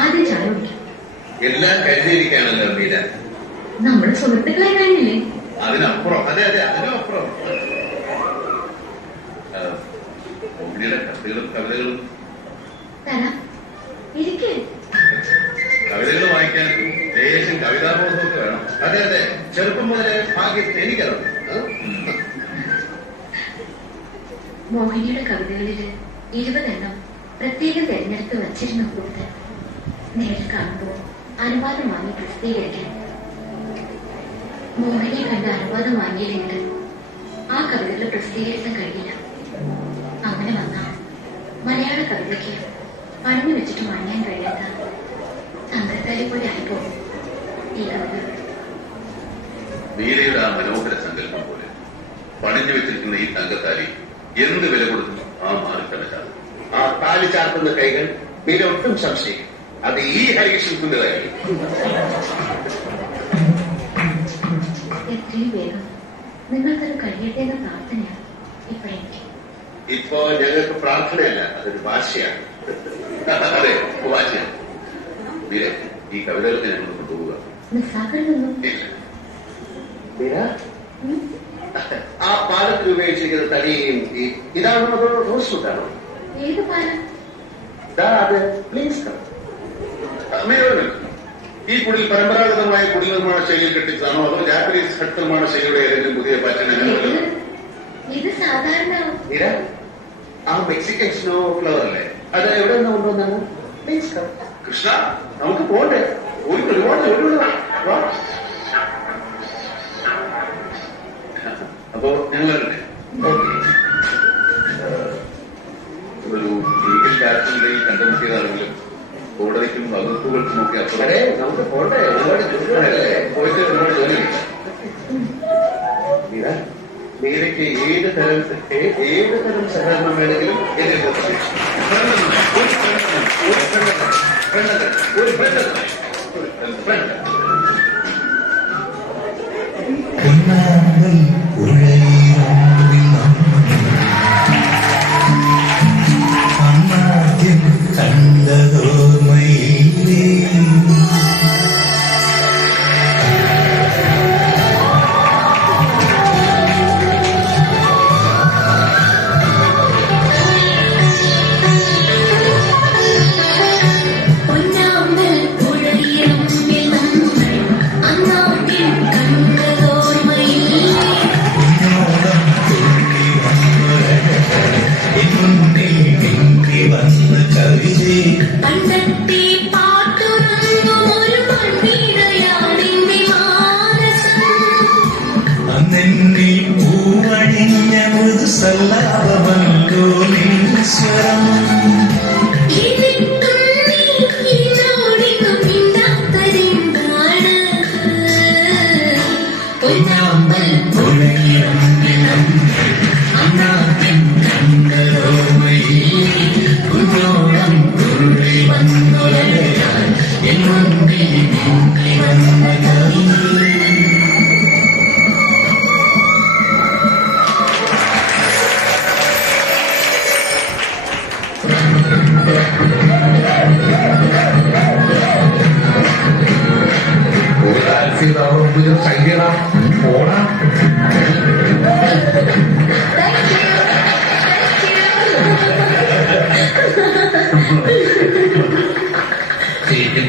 ആദ്യം ചായ കുടിക്കാം. എല്ലാം കരുതിയിരിക്കാണല്ലോ മീര. നമ്മുടെ സുഹൃത്തുക്കളെ കഴിഞ്ഞില്ലേ? അതിനപ്പുറം. അതെ അതെ, അതിനപ്പുറം. കോമഡിയുടെ കത്തുകളും കവിതകളും തരാം. ഇരിക്കേ. കവിതകൾ വായിക്കാൻ ലേശം കവിതാബോധമൊക്കെ വേണം. അതെ അതെ, ചെറുപ്പം മുതലേ ഭാഗ്യം എനിക്കറിയാം. മോഹിനിയുടെ കവിതകളില് 20 എണ്ണം പ്രത്യേകം തെരഞ്ഞെടുത്ത് വച്ചിരുന്ന കൂടുതൽ നേരിൽ കാണുമ്പോൾ അനുവാദം വാങ്ങി പ്രസിദ്ധീകരിക്കാൻ. മോഹിനിയെ കണ്ട് അനുവാദം വാങ്ങിയില്ലെങ്കിൽ ആ കവിതകൾ പ്രസിദ്ധീകരിക്കാൻ കഴിയില്ല. അങ്ങനെ വന്നാൽ മലയാള കവിതയ്ക്ക് പണിഞ്ഞു വെച്ചിട്ട് മാറ്റാൻ കഴിയാത്ത തന്ത്രക്കാരി പോലെ ആയിപ്പോകും ഈ കവിതകൾ. മീരയുടെ ആ മനോഹര സങ്കല്പം പോലെ പണിഞ്ഞു വെച്ചിരിക്കുന്ന ഈ തങ്കത്താലി എന്ത് വില കൊടുക്കും ആ മാറി തന്നെ ചാർത്തും. ആ താലി ചാർത്തുന്ന കൈകൾ മീര ഒട്ടും സംശയിക്കും. അത് ഈ ഹരികൃഷ്ണന്റേതായിരിക്കും. എത്രയും വേഗം നിങ്ങൾക്കത് കഴിയട്ടെ എന്ന പ്രാർത്ഥനയാണ് ഇപ്പോഴെനിക്ക്. ഇപ്പോ ഞങ്ങൾക്ക് പ്രാർത്ഥനയല്ല, അതൊരു ഭാഷയാണ്. അതെ, വാശിയാണ്. മീര, ഈ കവിതകൾക്ക് ഞങ്ങൾ കൊണ്ടുപോവുക. നിസ്സാകരിൽ നിന്നും മീര, ആ പാലത്തിൽ ഉപയോഗിച്ചിരിക്കുന്ന തടിയും ഇതാണോ അതോ റോസ് ഫുഡാണോ? ഏത് പാലം? അത് പ്ലീസ് ഈ കുടിൽ പരമ്പരാഗതമായ കുടിൽ നിർമ്മാണ ശൈലിയിൽ കെട്ടിച്ചതാണോ അതോ ജാപ്പനീസ് ഹട്ട് നിർമ്മാണ ശൈലിയുടെ ഏതെങ്കിലും പുതിയ പാറ്റേൺ? ഇത് സാധാരണ. മീര, ആ മെക്സിക്കൻ സ്നോ ഫ്ലവർ അല്ലേ, അത് എവിടെ നിന്ന് കൊണ്ടുവന്നാണ്? പ്ലീസ് കൃഷ്ണ, നമുക്ക് പോകണ്ടേ? ഒരുപാട് ജോലികളാണ്. അപ്പോ ഞങ്ങൾ ഒരു ലീഗൽ കാര്യത്തിനിടയിൽ കണ്ടുമുട്ടിയതാണെങ്കിലും കോടതിക്കും വകുപ്പുകൾക്കും ഒക്കെ അപ്പുറേ നമുക്ക് പോകണ്ടേ? ഒരുപാട് ജോലികളല്ലേ, പോയിട്ട് ഒരുപാട് ജോലിയില്ല. മീരയ്ക്ക് ഏത് തരം സഹകരണം വേണമെങ്കിലും എന്നെ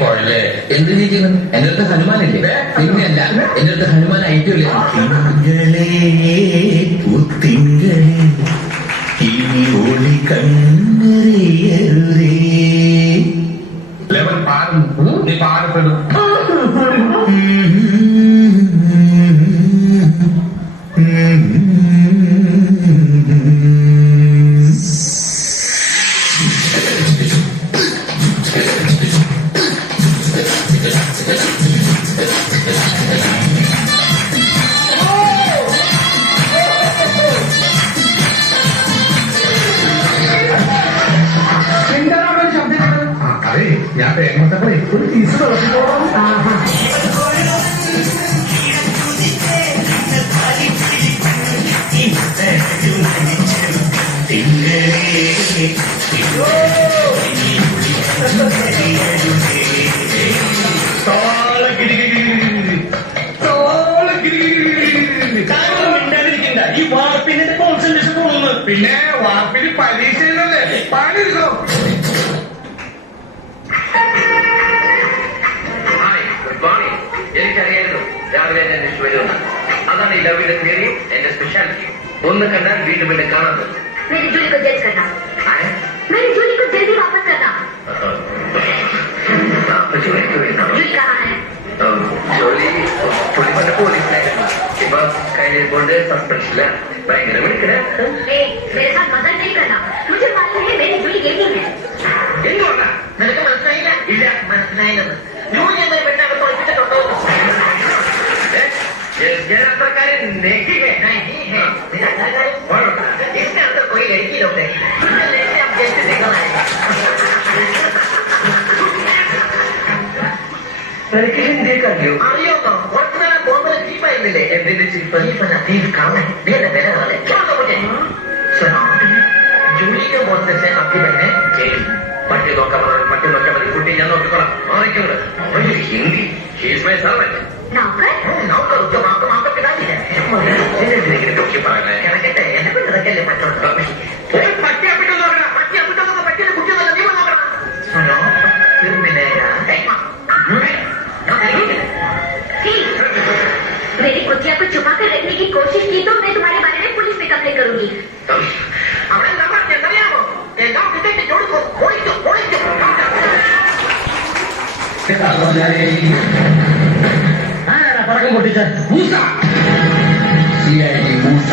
പോഴല്ലേ? എന്ത് ജീവിക്കുന്നത്? എന്റെ അടുത്ത് ഹനുമാനില്ലേ? പിന്നെയല്ല, എന്റെ അടുത്ത് ഹനുമാൻ ഐറ്റമില്ലേ? തിങ്കളേ പൂത്തിങ്കളേ ഇനി ഒളി കണ്ണറിയരുതേ. ലെവൻ പാടുന്നു, നീ പാടപ്പെടും. അതെ, ഞാൻ ഫേമസ് ഒരു പീസ് തിളപ്പിച്ചോളാം. ഈ വാർപ്പിന്റെ കോൺസെൻട്രേഷൻ പോകുന്നു. പിന്നെ വാപ്പിന് പരീക്ഷ എഴുതല്ലേ? പാടിയിരുന്നോ? എനിക്കറിയായിരുന്നു രാവിലെ എന്നെ അന്വേഷിച്ചു വരുമെന്ന്. അതാണ് ഈ ലവിന്റെ തിയറിയും എന്റെ സ്പെഷ്യാലിറ്റിയും. ഒന്ന് കണ്ടാൽ വീണ്ടും വീണ്ടും കാണാൻ പറ്റും. मेरी जूली को जज करना, मेरी जूली को जल्दी वापस करना। जूली कहाँ है? ജോലി പുള്ളിപ്പന്റെ പോലീസിലായിരുന്നു. ഇപ്പൊ കഴിഞ്ഞുകൊണ്ട് സസ്പെൻഷനില്ല. ഭയങ്കര വിളിക്കണേ. मेरे साथ मदद नहीं करना, मुझे मालूम है मेरी जूली यही है। എന്തുകൊണ്ടാ? നിനക്ക് മനസ്സിലായില്ല? ഇല്ല. മനസ്സിലായില്ലെന്ന്. ജൂലി എന്നെ പെട്ടെന്ന് തോൽപ്പിച്ചിട്ടുണ്ടോ? ഞാൻ അത്രക്കാരൻ നെഗിഹേ. इसके अंदर कोई लड़की लोग नहीं, लेकिन अब जैसे देखा എനിക്ക് ഹിന്ദി അറിയോ? അറിയോന്നോ? ഒട്ടനെ ബോംബിലെ ചീപ്പായിരുന്നില്ലേ? എന്തിന്റെ ചീപ്പ്? चीपना तीस काम है, मेरे मेरे वाले क्या होगा मुझे? सुनो, जूली के बोलते से आपकी बहने പട്ടി നോക്കാൻ പട്ടി നോക്കാൻ മതി. കുട്ടി ഞാൻ നോക്കിക്കോളാം. ആയിക്കോട്ടെ. Hindi she's servant. नौकर नौकर उसको माँ को पिताजी है। ഇങ്ങനെ പൊക്കി പറയണേ. कहते हैं എന്നെ കൊണ്ട് ഇതൊക്കെയല്ലേ പറ്റുള്ളൂ. പട്ടി അപ്പിട്ട് നോക്കണം. പട്ടി അപ്പിട്ടൊക്കെ പട്ടിയെ കുട്ടിയൊന്നും നീ നോക്കണം. सुनो, फिर मिलेगा। मेरी कुतिया को छुपा कर रखने की कोशिश की तो मैं तुम्हारे बारे में पुलिस में कंप्लेन करूंगी। അവിടെ എന്താ പറഞ്ഞറിയാമോ? എല്ലാം കിട്ടിയിട്ട് ചോദിക്കും. ഓടിച്ചു ഓടിച്ചു. ആരാ പടക്കം പൊട്ടിച്ച? മൂസ. CID മൂസ.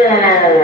Yeah.